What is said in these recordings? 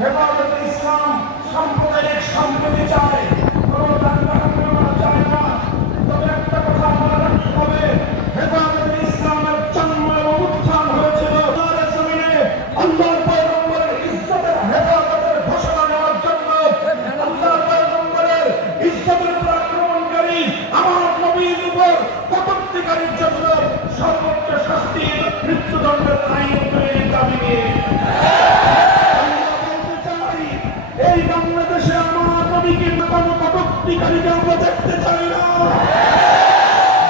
হেফাজতে ইসলাম সাম্প্রদায়িক সম্প্রীতি চায়, কোনো দাঙ্গা চায় না। তবে একটা কথা মনে রাখতে হবে, হেফাজতে ইসলামের জন্ম এবং উত্থান হয়েছিল আল্লাহর জমিনে আল্লাহর পয়গম্বরের ইজ্জতের হেফাজতের ঘোষণা দেওয়ার জন্য। আল্লাহর পয়গম্বরের ইজ্জতের উপর আক্রমণকারী আমার নবীর উপর কটূক্তিকারীর জন্য সর্বোচ্চ শাস্তি মৃত্যুদণ্ডের আইন তৈরির দাবি নিয়ে এই বাংলাদেশে আমার নবীকে কোনো কটূক্তিকারীকে আমরা দেখতে চাই না।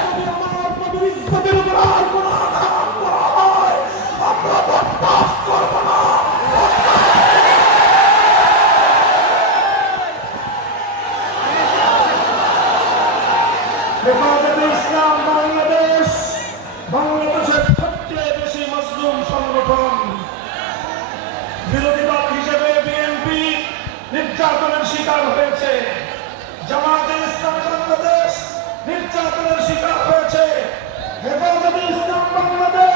যদি আমার নবীর ইজ্জতের উপর আর কোনো আঘাত করা হয়, আমরা বরদাস্ত করব না। হেফাজতে ইসলাম বাংলাদেশের সবচেয়ে বেশি মজলুম সংগঠন। বিরোধী দল হিসেবে বিএনপি নির্যাতনের শিকার হয়েছে, জামায়াতে ইসলামী বাংলাদেশ নির্যাতনের শিকার হয়েছে, হেফাজতে ইসলাম বাংলাদেশ